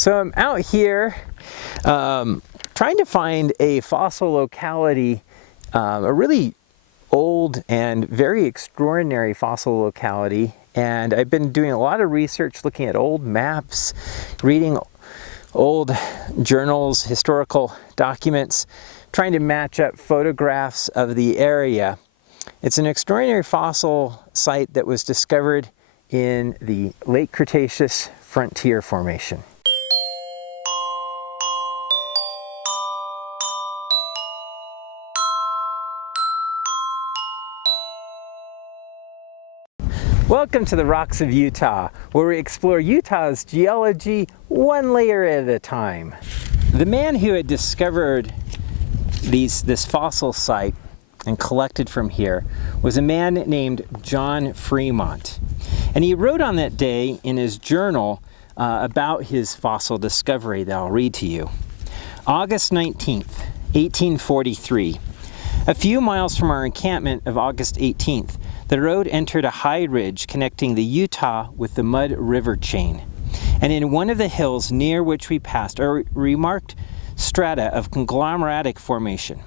So I'm out here trying to find a fossil locality, a really old and very extraordinary fossil locality. And I've been doing a lot of research, looking at old maps, reading old journals, historical documents, trying to match up photographs of the area. It's an extraordinary fossil site that was discovered in the late Cretaceous frontier formation. Welcome to the Rocks of Utah, where we explore Utah's geology one layer at a time. The man who had discovered this fossil site and collected from here was a man named John Fremont. And he wrote on that day in his journal about his fossil discovery that I'll read to you. August 19th, 1843. A few miles from our encampment of August 18th, the road entered a high ridge connecting the Uintah with the Mud River chain. And in one of the hills near which we passed are remarked strata of conglomeratic formation.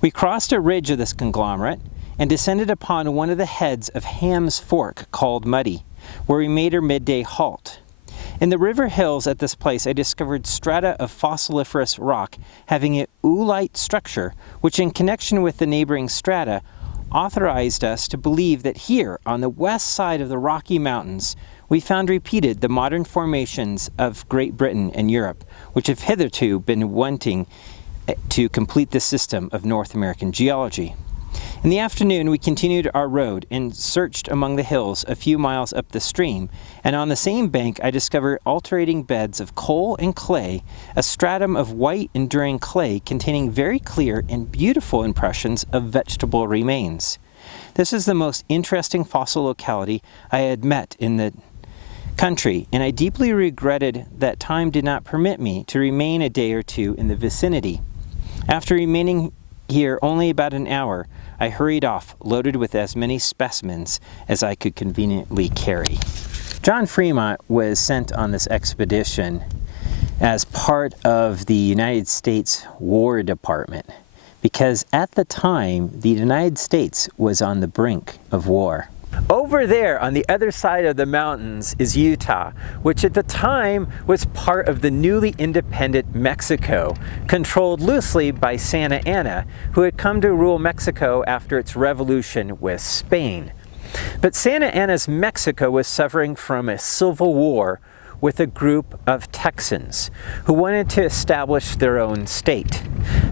We crossed a ridge of this conglomerate and descended upon one of the heads of Ham's Fork called Muddy, where we made our midday halt. In the river hills at this place I discovered strata of fossiliferous rock having an oolite structure, which in connection with the neighboring strata authorized us to believe that here, on the west side of the Rocky Mountains, we found repeated the modern formations of Great Britain and Europe, which have hitherto been wanting to complete the system of North American geology. In the afternoon, we continued our road and searched among the hills a few miles up the stream, and on the same bank I discovered alternating beds of coal and clay, a stratum of white enduring clay containing very clear and beautiful impressions of vegetable remains. This is the most interesting fossil locality I had met in the country, and I deeply regretted that time did not permit me to remain a day or two in the vicinity. After remaining here only about an hour, I hurried off, loaded with as many specimens as I could conveniently carry. John Fremont was sent on this expedition as part of the United States War Department, because at the time, the United States was on the brink of war. Over there on the other side of the mountains is Utah, which at the time was part of the newly independent Mexico, controlled loosely by Santa Anna, who had come to rule Mexico after its revolution with Spain. But Santa Anna's Mexico was suffering from a civil war with a group of Texans who wanted to establish their own state.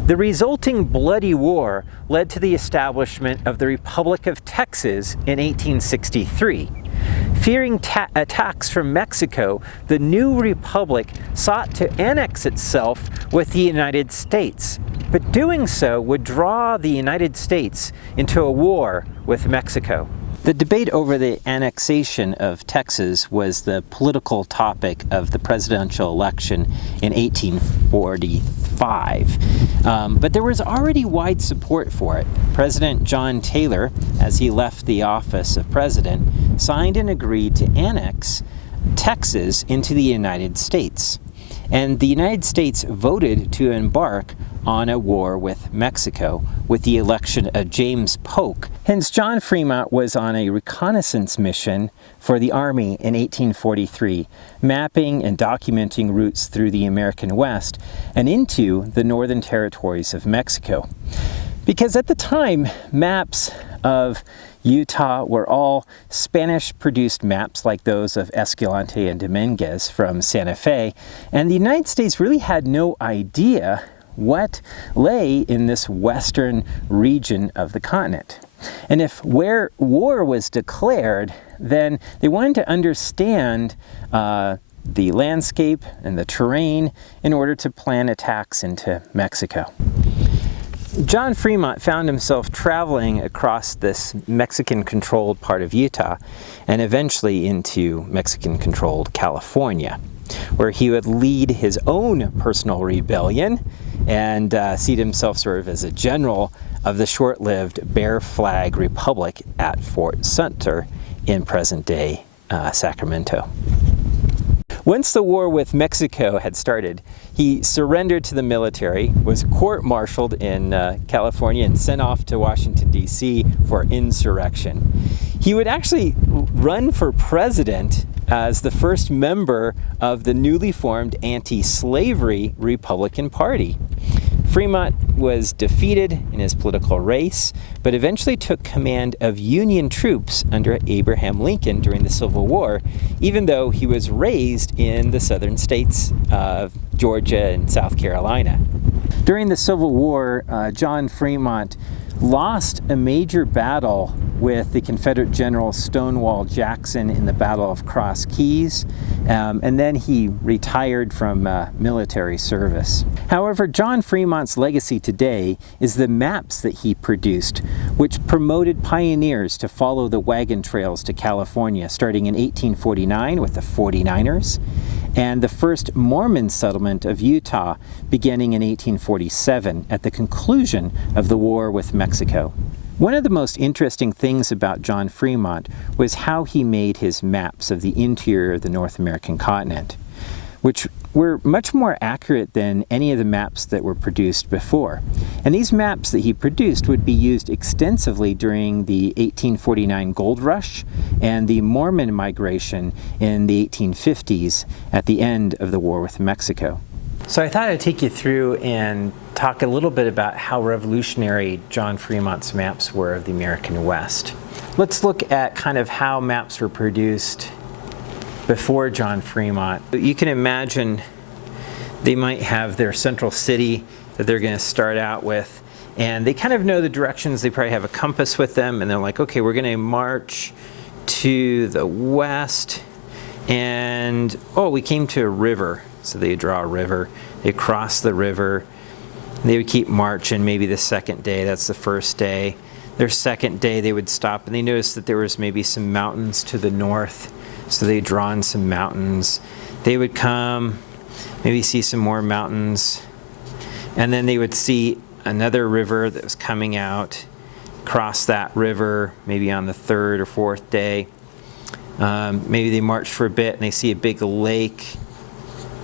The resulting bloody war led to the establishment of the Republic of Texas in 1863. Fearing attacks from Mexico, the new republic sought to annex itself with the United States, but doing so would draw the United States into a war with Mexico. The debate over the annexation of Texas was the political topic of the presidential election in 1845. But there was already wide support for it. President John Taylor, as he left the office of president, signed and agreed to annex Texas into the United States. And the United States voted to embark on a war with Mexico with the election of James Polk. Hence, John Fremont was on a reconnaissance mission for the Army in 1843, mapping and documenting routes through the American West and into the northern territories of Mexico. Because at the time, maps of Utah were all Spanish-produced maps like those of Escalante and Dominguez from Santa Fe, and the United States really had no idea what lay in this western region of the continent. And if where war was declared, then they wanted to understand the landscape and the terrain in order to plan attacks into Mexico. John Fremont found himself traveling across this Mexican-controlled part of Utah and eventually into Mexican-controlled California, where he would lead his own personal rebellion and see himself serve as a general of the short-lived Bear Flag Republic at Fort Sumter in present-day Sacramento. Once the war with Mexico had started, he surrendered to the military, was court-martialed in California and sent off to Washington, D.C. for insurrection. He would actually run for president as the first member of the newly formed anti-slavery Republican Party. Fremont was defeated in his political race, but eventually took command of Union troops under Abraham Lincoln during the Civil War, even though he was raised in the southern states of Georgia and South Carolina. During the Civil War, John Fremont lost a major battle with the Confederate General Stonewall Jackson in the Battle of Cross Keys, and then he retired from military service. However, John Fremont's legacy today is the maps that he produced, which promoted pioneers to follow the wagon trails to California, starting in 1849 with the 49ers, and the first Mormon settlement of Utah beginning in 1847 at the conclusion of the war with Mexico. One of the most interesting things about John Fremont was how he made his maps of the interior of the North American continent, which were much more accurate than any of the maps that were produced before. And these maps that he produced would be used extensively during the 1849 gold rush and the Mormon migration in the 1850s at the end of the war with Mexico. So I thought I'd take you through and talk a little bit about how revolutionary John Fremont's maps were of the American West. Let's look at kind of how maps were produced before John Fremont. You can imagine they might have their central city that they're going to start out with, and they kind of know the directions. They probably have a compass with them, and they're like, okay, we're going to march to the west, and oh, we came to a river. So they draw a river, they cross the river, they would keep marching. Maybe the second day, that's the first day. Their second day they would stop, and they noticed that there was maybe some mountains to the north, so they draw in some mountains. They would come, maybe see some more mountains, and then they would see another river that was coming out, cross that river maybe on the third or fourth day. Maybe they marched for a bit and they see a big lake.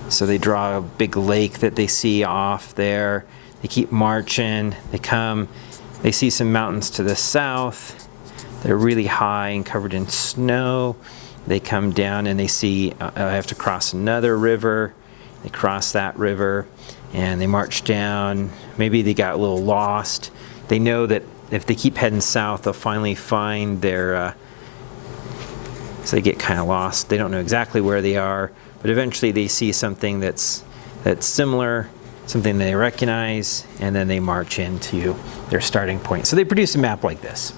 So they draw a big lake that they see off there. They keep marching. They come. They see some mountains to the south. They're really high and covered in snow. They come down and they see I have to cross another river. They cross that river and they march down. Maybe they got a little lost. They know that if they keep heading south, they'll finally find their, so they get kind of lost. They don't know exactly where they are. But eventually they see something that's similar, something they recognize, and then they march into their starting point. So they produce a map like this.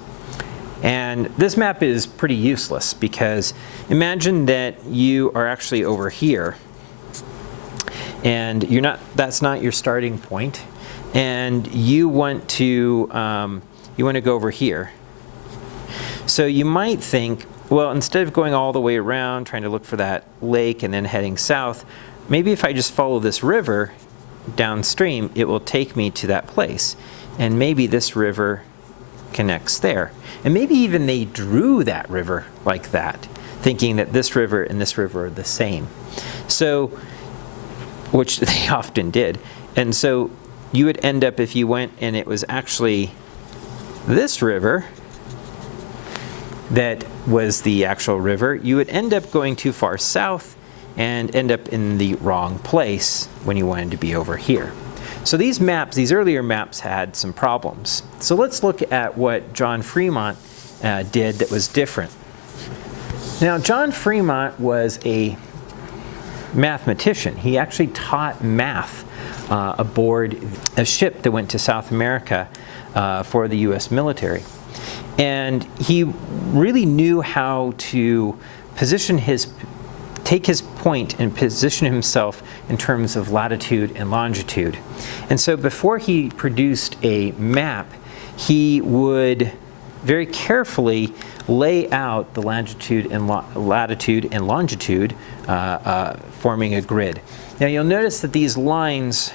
And this map is pretty useless because imagine that you are actually over here and that's not your starting point, and you want to go over here. So you might think, well, instead of going all the way around, trying to look for that lake and then heading south, maybe if I just follow this river downstream, it will take me to that place. And maybe this river connects there. And maybe even they drew that river like that, thinking that this river and this river are the same. So, which they often did. And so you would end up, if you went and it was actually this river that was the actual river, you would end up going too far south and end up in the wrong place when you wanted to be over here. So these maps, these earlier maps, had some problems. So let's look at what John Fremont did that was different. Now, John Fremont was a mathematician. He actually taught math aboard a ship that went to South America for the US military. And he really knew how to take his point and position himself in terms of latitude and longitude. And so before he produced a map, he would very carefully lay out the latitude and longitude, forming a grid. Now you'll notice that these lines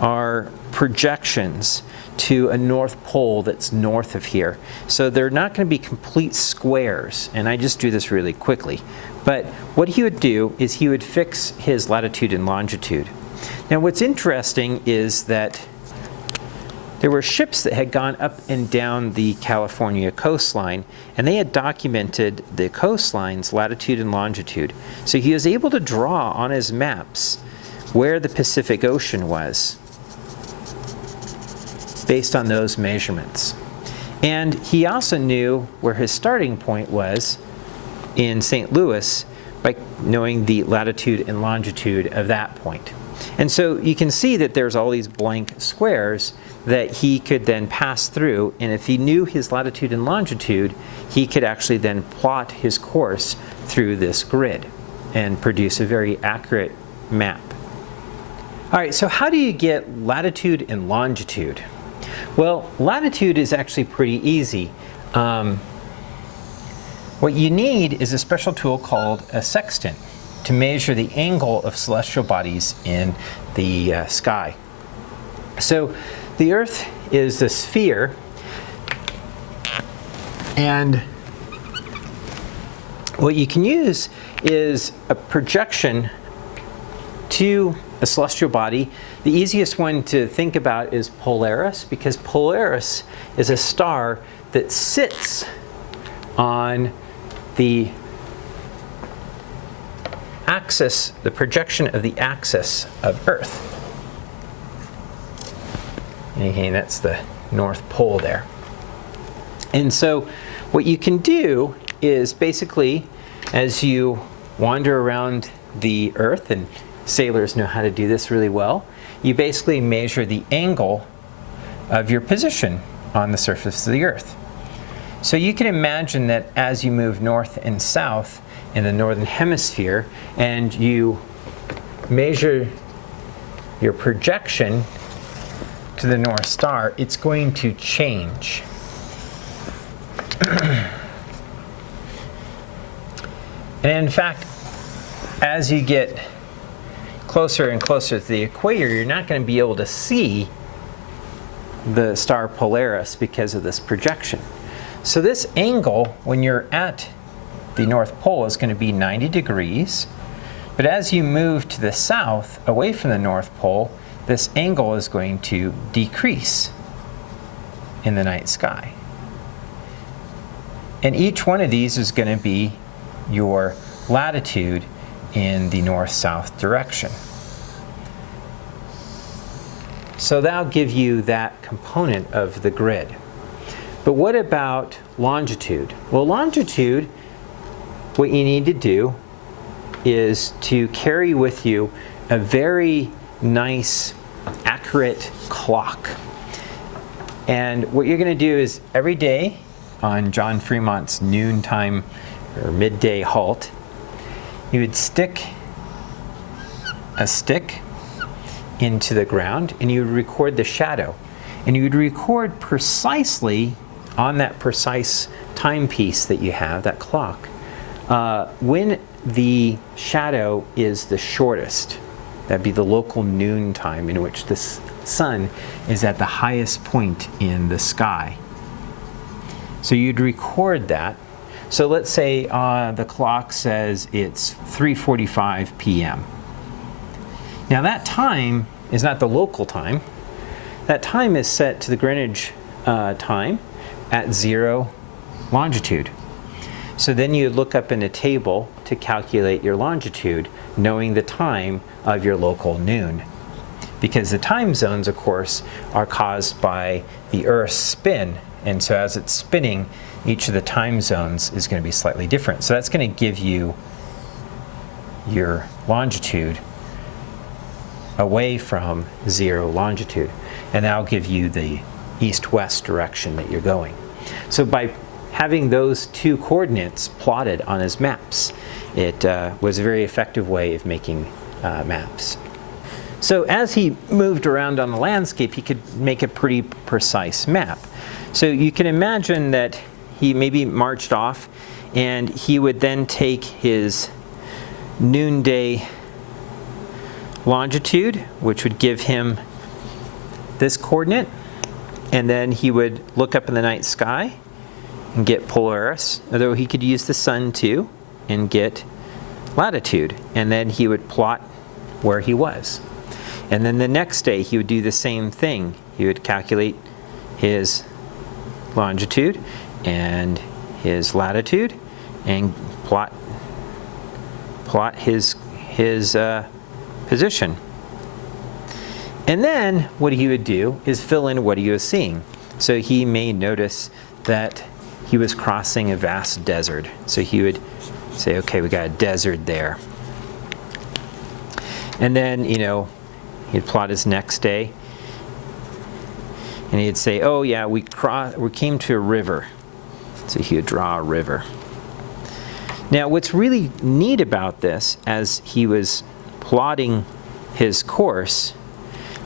are projections to a North Pole that's north of here. So they're not going to be complete squares, and I just drew this really quickly. But what he would do is he would fix his latitude and longitude. Now what's interesting is that there were ships that had gone up and down the California coastline, and they had documented the coastline's latitude and longitude. So he was able to draw on his maps where the Pacific Ocean was based on those measurements. And he also knew where his starting point was in St. Louis by knowing the latitude and longitude of that point. And so you can see that there's all these blank squares that he could then pass through, and if he knew his latitude and longitude, he could actually then plot his course through this grid and produce a very accurate map. All right, so how do you get latitude and longitude? Well, latitude is actually pretty easy. What you need is a special tool called a sextant to measure the angle of celestial bodies in the sky. So the Earth is a sphere, and what you can use is a projection to a celestial body. The easiest one to think about is Polaris, because Polaris is a star that sits on the axis, the projection of the axis of Earth. Okay, that's the North Pole there. And so what you can do is basically, as you wander around the Earth, and sailors know how to do this really well, you basically measure the angle of your position on the surface of the Earth. So you can imagine that as you move north and south in the northern hemisphere, and you measure your projection to the North Star, it's going to change. And in fact, as you get closer and closer to the equator, you're not going to be able to see the star Polaris because of this projection. So this angle, when you're at the North Pole, is going to be 90 degrees. But as you move to the south, away from the North Pole, this angle is going to decrease in the night sky. And each one of these is going to be your latitude in the north-south direction. So that'll give you that component of the grid. But what about longitude? Well, longitude, what you need to do is to carry with you a very nice, accurate clock. And what you're going to do is every day on John Fremont's noontime or midday halt, you would stick a stick into the ground and you would record the shadow. And you would record precisely on that precise timepiece that you have, that clock, when the shadow is the shortest. That'd be the local noon time in which the sun is at the highest point in the sky. So you'd record that. So let's say the clock says it's 3:45 p.m. Now that time is not the local time. That time is set to the Greenwich time at 0 longitude. So then you look up in a table to calculate your longitude, knowing the time of your local noon. Because the time zones, of course, are caused by the Earth's spin. And so as it's spinning, each of the time zones is going to be slightly different. So that's going to give you your longitude away from 0 longitude. And that'll give you the east-west direction that you're going. So by having those two coordinates plotted on his maps, it was a very effective way of making maps. So as he moved around on the landscape, he could make a pretty precise map. So you can imagine that he maybe marched off and he would then take his noonday longitude, which would give him this coordinate, and then he would look up in the night sky and get Polaris, although he could use the sun too, and get latitude. And then he would plot where he was. And then the next day he would do the same thing. He would calculate his longitude and his latitude and plot his position. And then what he would do is fill in what he was seeing. So he may notice that he was crossing a vast desert. So he would say, okay, we got a desert there. And then, you know, he'd plot his next day. And he'd say, oh yeah, we came to a river. So he would draw a river. Now what's really neat about this, as he was plotting his course,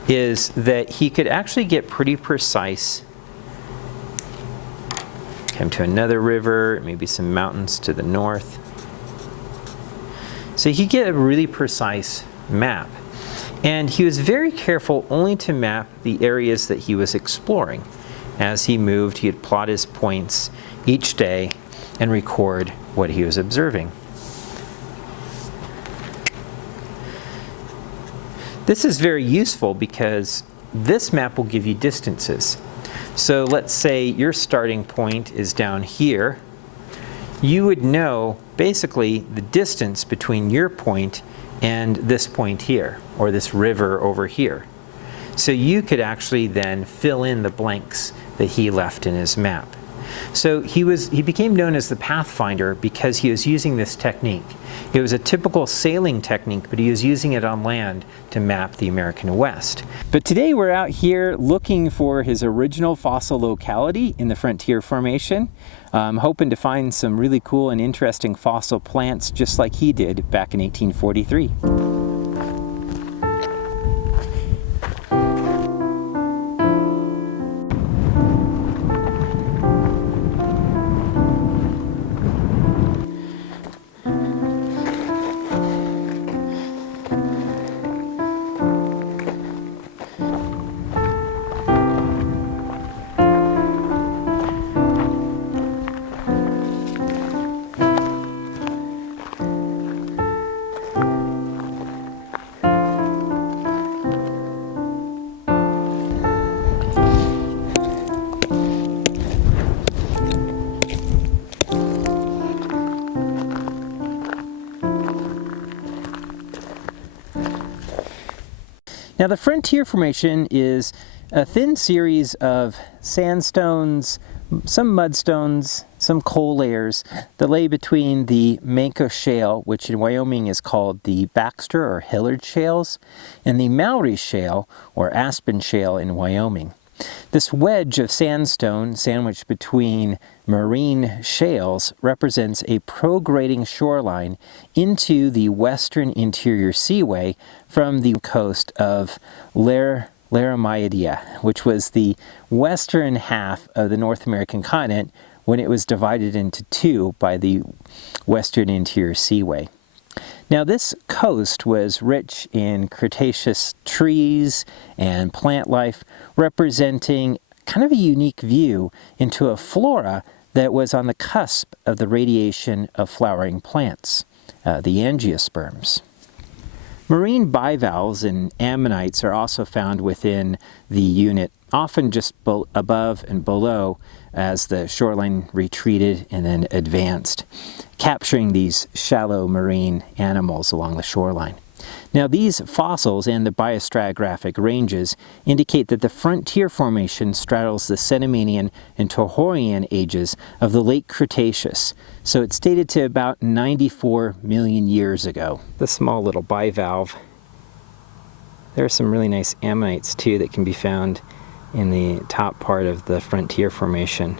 is that he could actually get pretty precise. Come to another river, maybe some mountains to the north. So he could get a really precise map. And he was very careful only to map the areas that he was exploring. As he moved, he'd plot his points each day and record what he was observing. This is very useful because this map will give you distances. So let's say your starting point is down here. You would know basically the distance between your point and this point here, or this river over here. So you could actually then fill in the blanks that he left in his map. So he became known as the Pathfinder because he was using this technique. It was a typical sailing technique, but he was using it on land to map the American West. But today we're out here looking for his original fossil locality in the Frontier Formation. Hoping to find some really cool and interesting fossil plants just like he did back in 1843. Now the Frontier Formation is a thin series of sandstones, some mudstones, some coal layers that lay between the Manco Shale, which in Wyoming is called the Baxter or Hillard Shales, and the Mowry Shale or Aspen Shale in Wyoming. This wedge of sandstone sandwiched between marine shales represents a prograding shoreline into the western interior seaway from the coast of Laramida, which was the western half of the North American continent when it was divided into two by the western interior seaway. Now this coast was rich in Cretaceous trees and plant life, representing kind of a unique view into a flora that was on the cusp of the radiation of flowering plants, the angiosperms. Marine bivalves and ammonites are also found within the unit, often just above and below as the shoreline retreated and then advanced, capturing these shallow marine animals along the shoreline. Now these fossils and the biostratigraphic ranges indicate that the Frontier Formation straddles the Cenomanian and Tohorian ages of the late Cretaceous, so it's dated to about 94 million years ago. The small little bivalve. There are some really nice ammonites too that can be found in the top part of the Frontier Formation.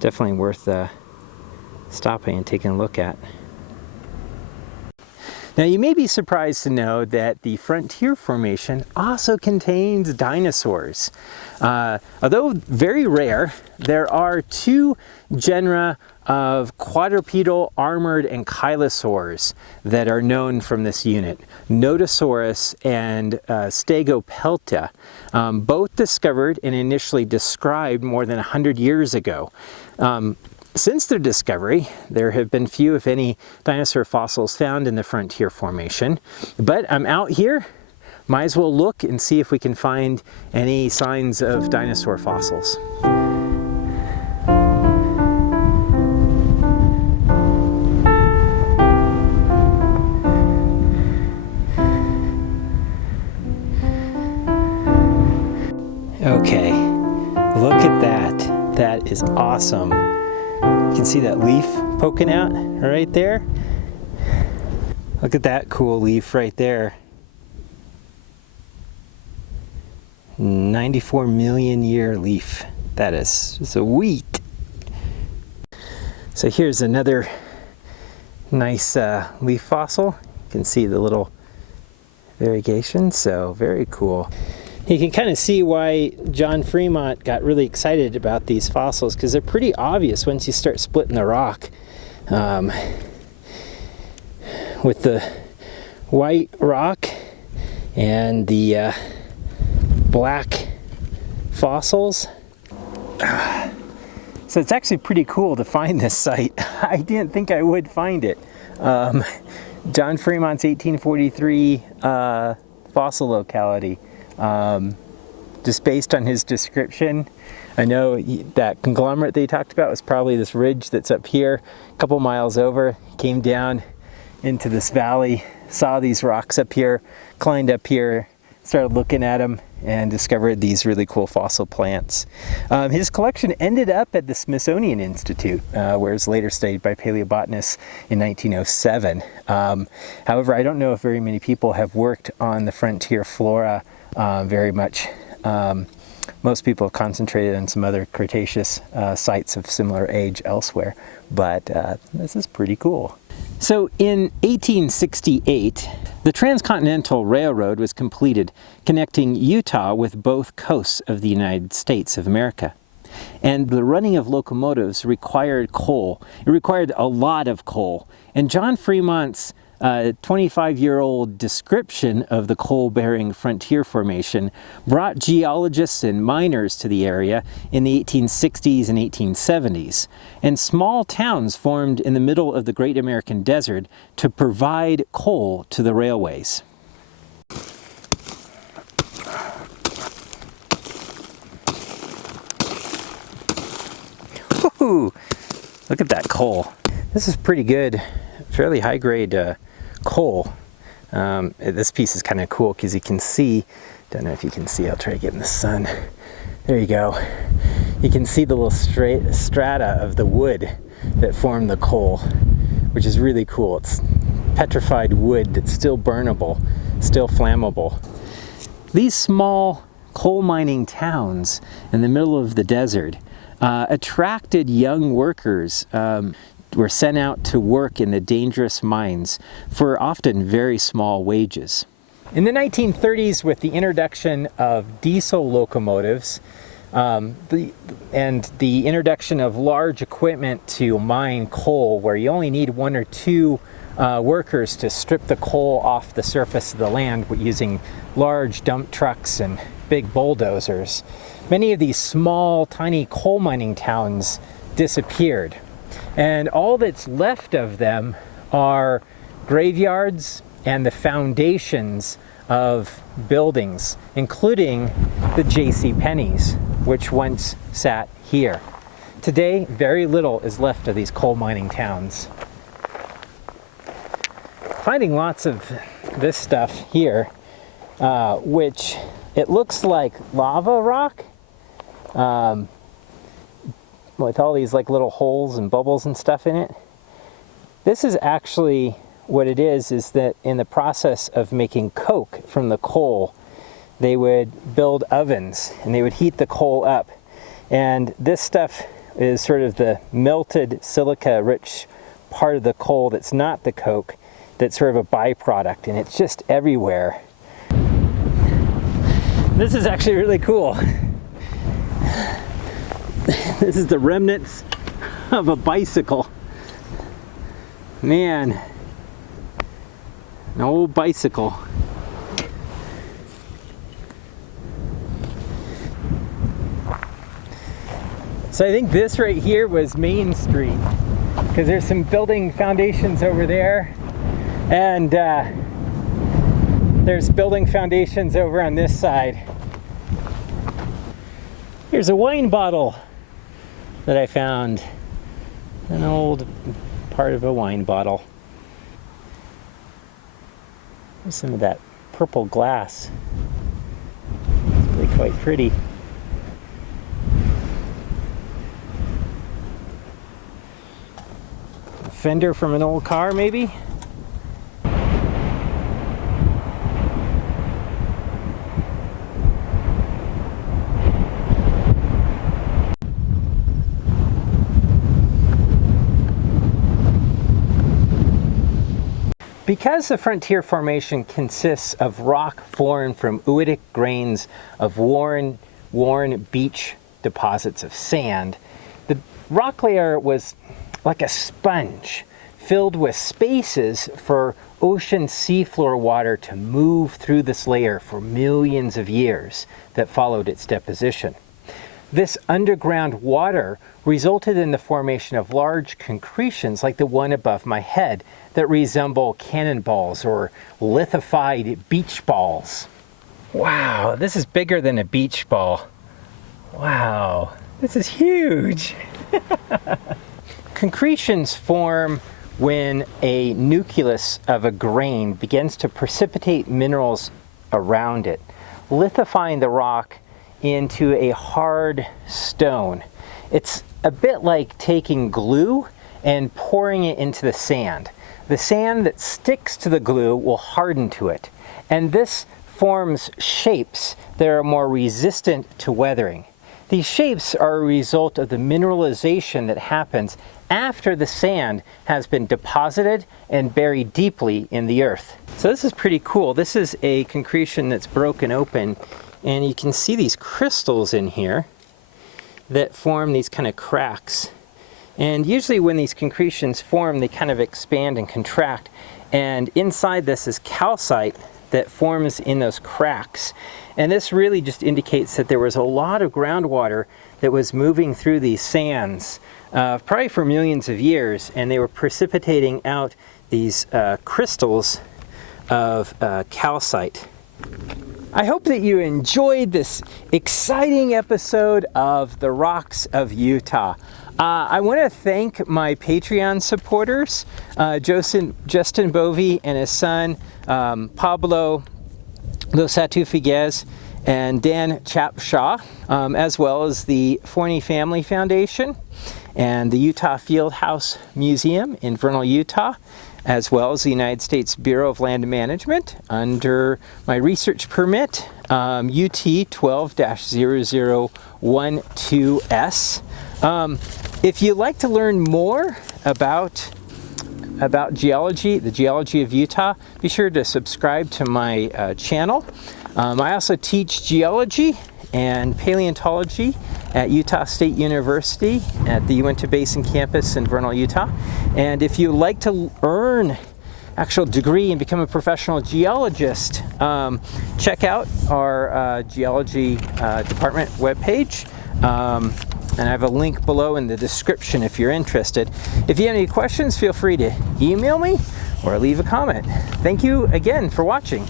Definitely worth stopping and taking a look at. Now you may be surprised to know that the Frontier Formation also contains dinosaurs. Although very rare, there are two genera of quadrupedal, armored, and chylosaurs that are known from this unit. Notosaurus and Stegopelta, both discovered and initially described more than 100 years ago. Since their discovery, there have been few, if any, dinosaur fossils found in the frontier formation. But I'm out here, might as well look and see if we can find any signs of dinosaur fossils. Okay, look at that. That is awesome. You can see that leaf poking out right there. Look at that cool leaf right there. 94 million year leaf. That is sweet. So here's another nice leaf fossil. You can see the little variegation, so very cool. You can kind of see why John Fremont got really excited about these fossils, because they're pretty obvious once you start splitting the rock. With the white rock and the black fossils. So it's actually pretty cool to find this site. I didn't think I would find it. John Fremont's 1843 fossil locality. Just based on his description, I know that conglomerate they talked about was probably this ridge that's up here, a couple miles over. Came down into this valley, saw these rocks up here, climbed up here, started looking at them, and discovered these really cool fossil plants. His collection ended up at the Smithsonian Institute, where it was later studied by paleobotanists in 1907. However, I don't know if very many people have worked on the frontier flora very much. Most people have concentrated on some other Cretaceous sites of similar age elsewhere, but this is pretty cool. So in 1868, the Transcontinental Railroad was completed, connecting Utah with both coasts of the United States of America. And the running of locomotives required coal. It required a lot of coal. And John Fremont's 25-year-old description of the coal-bearing frontier formation brought geologists and miners to the area in the 1860s and 1870s, and small towns formed in the middle of the Great American Desert to provide coal to the railways. Woohoo! Look at that coal. This is pretty good, fairly high-grade coal. This piece is kind of cool because you can see, don't know if you can see, I'll try to get in the sun. There you go. You can see the little strata of the wood that form the coal, which is really cool. It's petrified wood that's still burnable, still flammable. These small coal mining towns in the middle of the desert attracted young workers were sent out to work in the dangerous mines for often very small wages. In the 1930s, with the introduction of diesel locomotives and the introduction of large equipment to mine coal, where you only need one or two workers to strip the coal off the surface of the land using large dump trucks and big bulldozers, many of these small, tiny coal mining towns disappeared. And all that's left of them are graveyards and the foundations of buildings, including the J.C. Penney's, which once sat here. Today, very little is left of these coal mining towns. Finding lots of this stuff here, which it looks like lava rock, with all these like little holes and bubbles and stuff in it. This is actually what it is that in the process of making coke from the coal, they would build ovens and they would heat the coal up. And this stuff is sort of the melted silica rich part of the coal that's not the coke, that's sort of a byproduct, and it's just everywhere. This is actually really cool. This is the remnants of a bicycle. Man, an old bicycle. So I think this right here was Main Street, because there's some building foundations over there, and there's building foundations over on this side. Here's a wine bottle that I found, an old part of a wine bottle. There's some of that purple glass. It's really quite pretty. A fender from an old car, maybe? Because the frontier formation consists of rock formed from oolitic grains of worn beach deposits of sand, the rock layer was like a sponge filled with spaces for ocean seafloor water to move through this layer for millions of years that followed its deposition. This underground water resulted in the formation of large concretions like the one above my head that resemble cannonballs or lithified beach balls. Wow, this is bigger than a beach ball. Wow, this is huge. Concretions form when a nucleus of a grain begins to precipitate minerals around it, lithifying the rock into a hard stone. It's a bit like taking glue and pouring it into the sand. The sand that sticks to the glue will harden to it, and this forms shapes that are more resistant to weathering. These shapes are a result of the mineralization that happens after the sand has been deposited and buried deeply in the earth. So this is pretty cool. This is a concretion that's broken open, and you can see these crystals in here that form these kind of cracks. And usually when these concretions form, they kind of expand and contract. And inside this is calcite that forms in those cracks. And this really just indicates that there was a lot of groundwater that was moving through these sands, probably for millions of years, and they were precipitating out these crystals of calcite. I hope that you enjoyed this exciting episode of The Rocks of Utah. I want to thank my Patreon supporters, Justin Bovey and his son, Pablo Losatu Figuez, and Dan Chapshaw, as well as the Forney Family Foundation and the Utah Fieldhouse Museum in Vernal, Utah, as well as the United States Bureau of Land Management under my research permit, UT 12-0012S. If you'd like to learn more about geology, the geology of Utah, be sure to subscribe to my channel. I also teach geology and paleontology at Utah State University at the Uintah Basin campus in Vernal, Utah. And if you'd like to earn actual degree and become a professional geologist, check out our geology department webpage. And I have a link below in the description if you're interested. If you have any questions, feel free to email me or leave a comment. Thank you again for watching.